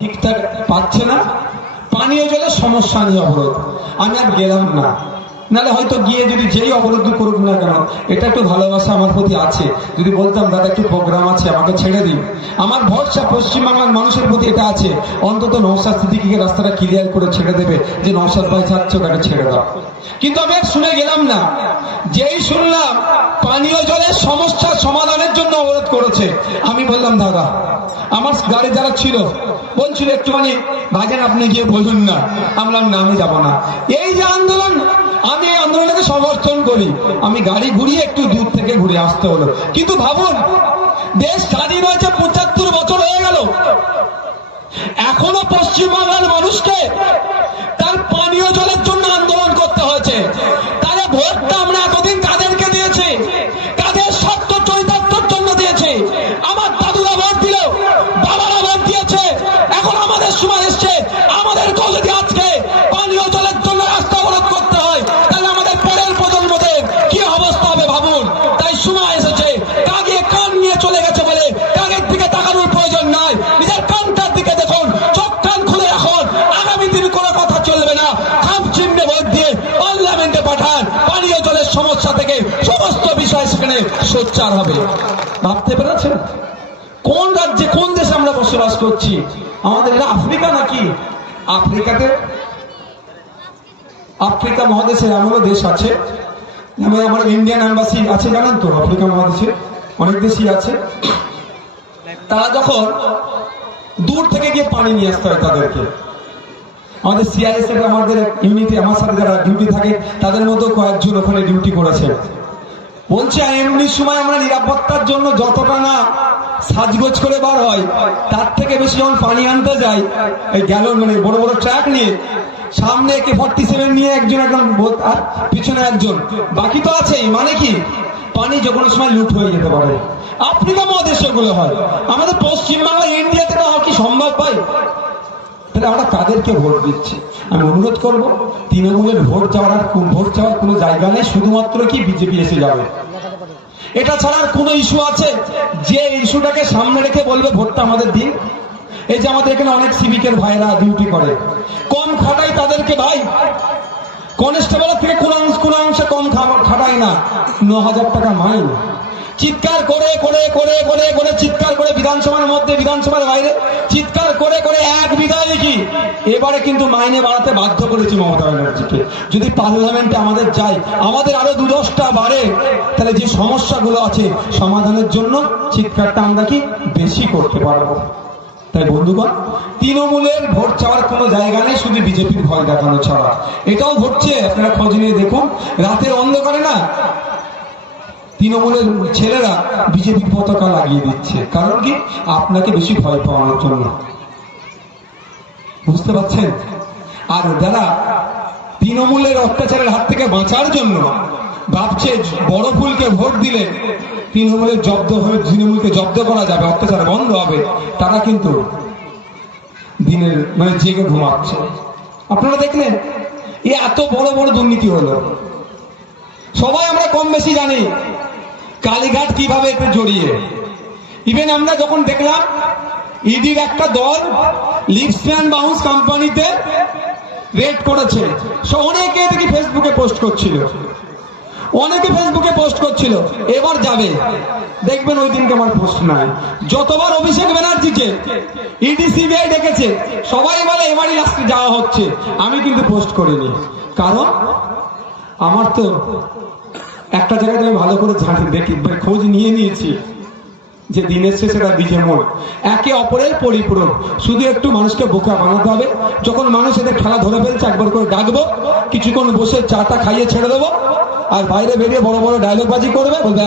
ঠিকঠাক পাচ্ছে না, পানীয় জলের সমস্যা নিয়ে অবরোধ। আমি আর গেলাম না, নাহলে হয়তো গিয়ে যদি যেই অবরোধ করুক না কেন, এটা একটু ভালোবাসা আমার প্রতি আছে। যদি বলতাম দাদা একটু প্রোগ্রাম আছে আমাকে ছেড়ে দিন, আমার ভরসা পশ্চিমবাংলার মানুষের প্রতি এটা আছে, অন্তত নওশাদ সিদ্দিকীকে রাস্তাটা ক্লিয়ার করে ছেড়ে দেবে, যে নওশাদ ভাই যাচ্ছে তাকে ছেড়ে দাও। কিন্তু আমি আর শুনে গেলাম না। যেই শুনলাম পানীয় জলের সমস্যার সমাধানের জন্য অবরোধ করেছে, আমি বললাম দাদা, আমার গাড়ি যারা ছিল বলছিল একটুখানি ভাইজান আপনি গিয়ে বলুন না। আমরা না, আমি যাবো না। এই যে আন্দোলন, আমি এই আন্দোলনকে সমর্থন করি। আমি গাড়ি ঘুরিয়ে একটু দূর থেকে ঘুরে আসতে হলো। কিন্তু ভাবুন, দেশ স্বাধীন হয়েছে ৭৫ বছর হয়ে গেল, এখনো পশ্চিমবাংলার মানুষকে তার পানীয় জলের জন্য আন্দোলন করতে হয়েছে। তাহলে ভোটটা আমরা এতদিন কাদেরকে দিয়েছি? কাদের সত্য চরিতার্থের জন্য দিয়েছি? আমার দাদুরা ভোট দিল, বাবারা ভোট দিয়েছে, এখন আমাদের সময় এসছে। আমাদেরকেও যদি আজকে পানীয় জলের জন্য রাস্তা অবরোধ করতে হয়, তাহলে আমাদের পরের প্রজন্মদের কি অবস্থা হবে ভাবুন। তাই সময় এসেছে, কাকে কান নিয়ে চলে গেছে বলে কাকের দিকে তাকানোর প্রয়োজন নাই। নিজের কানটার দিকে দেখুন, চোখ কান খুলে রাখুন। আগামী দিন কোনো কথা চলবে না। খাম চিহ্নে ভোট দিয়ে পার্লামেন্টে পাঠান, পানীয় জলের সমস্যা থেকে সমস্ত বিষয় সেখানে সোচ্চার হবে। ভাবতে পেরেছেন কোন রাজ্যে, কোন দেশে আমরা বসবাস করছি? আমাদের এটা আফ্রিকা নাকি? আফ্রিকাতে, আফ্রিকা মহাদেশের এমনও দেশ আছে, যেমন আমার ইন্ডিয়ান এম্বাসি আছে, জানেন তো? আফ্রিকা মহাদেশে অনেক দেশই আছে। তারা যখন দূর থেকে গিয়ে পানি নিয়ে আসতে হয় তাদেরকে, আমাদের সিআইএসএফ আমাদের ইউনিটি, আমার সাথে যারা ডিউটি থাকে তাদের মধ্যেও কয়েকজন ওখানে ডিউটি করেছে। বলছে এমনি সময় আমরা নিরাপত্তার জন্য যতটা না সাজগোজ করে বার হয়, তার থেকে বেশি যখন পানি আনতে যাই, এই গ্যালন মানে বড় বড় ট্রাক নিয়ে, সামনে AK-47 নিয়ে একজন, আর পিছনে একজন, বাকি তো আছেই। মানে কি, পানি যে কোনো সময় লুট হয়ে যেতে পারে। আফ্রিকা মহাদেশে গুলো হয়, আমাদের পশ্চিমবাংলা ইন্ডিয়াতে না কি সম্ভব পাই? তাহলে আমরা কাদেরকে ভোট দিচ্ছি? আমি অনুরোধ করব, তৃণমূলের ভোট চাওয়ার কোনো জায়গা নেই, শুধুমাত্র কি বিজেপি এসে যাবে। এটা ছাড়া আর কোনো ইস্যু আছে যে ইস্যুটাকে সামনে রেখে বলবে ভোটটা আমাদের দিন? এই যে আমাদের এখানে অনেক সিভিকের ভাইরা ডিউটি করে, কম খাটাই তাদেরকে ভাই, কনস্টেবল থেকে কোন অংশে কম খাটাই না। ৯,০০০ টাকা মাইন, চিৎকার করে করে করে করে করে চিৎকার করে বিধানসভার মধ্যে, বিধানসভার বাইরে চিৎকার করে করে এক বিদায় কি এবারে কিন্তু মাইনে বাড়াতে বাধ্য করেছি মমতা ব্যানার্জিকে। যদি পার্লামেন্টে আমাদের যাই, আমাদের আরো ২-১০টা বাড়ে, তাহলে যে সমস্যাগুলো আছে সমাধানের জন্য চিৎকারটা আমরা কি বেশি করতে পারবো। তাই বন্ধুগণ, তৃণমূলের ভোট চাওয়ার কোনো জায়গা নেই, শুধু বিজেপির ভয় দেখানো ছাড়া। এটাও ঘটছে, আপনারা খোঁজ নিয়ে দেখুন। রাতের অন্ধকারে না তৃণমূলের ছেলেরা বিজেপি পতাকা লাগিয়ে দিচ্ছে, কারণ কি? আপনাকে বেশি ভয় পাওয়ানোর জন্য। বুঝতে পারছেন? আর যারা তৃণমূলের অত্যাচারের হাত থেকে বাঁচার জন্য ভাবছে বড় ফুলকে ভোট দিলে তৃণমূলকে জব্দ করা যাবে, অত্যাচার বন্ধ হবে, তারা কিন্তু দিনের মানে জেগে ঘুমাচ্ছে। আপনারা দেখলেন এত বড় বড় দুর্নীতি হলো, সবাই আমরা কম বেশি জানি কালীঘাট কিভাবে এতে জড়িয়ে। ইভেন আমরা যখন দেখলাম ইডির একটা দল লিপস্যান্ড বাউন্স কোম্পানিতে রেড করেছে, অনেকে দেখি ফেসবুকে পোস্ট করছিল, এবার যাবে দেখবেন ওই দিনকে আমার পোস্ট নাই। যতবার অভিষেক ব্যানার্জিকে ইডি সিবিআই ডেকেছে, সবাই বলে এবারই লাস্টে যাওয়া হচ্ছে, আমি কিন্তু পোস্ট করিনি। কারণ আমার তো একটা জায়গায় আমি ভালো করে জানি, দেখি খোঁজ নিয়েছি যে দিনের শেষে বিজে মোড় একে অপরের পরিপূরক। শুধু একটু মানুষকে বোকা বানাতে হবে। যখন মানুষ এদের খেলা ধরে ফেলছে, একবার করে ডাকবো, কিছুক্ষণ বসে চাটা খাইয়ে ছেড়ে দেবো, আর বাইরে বেরিয়ে বড় বড় ডায়লগ বাজি করবে, বলবে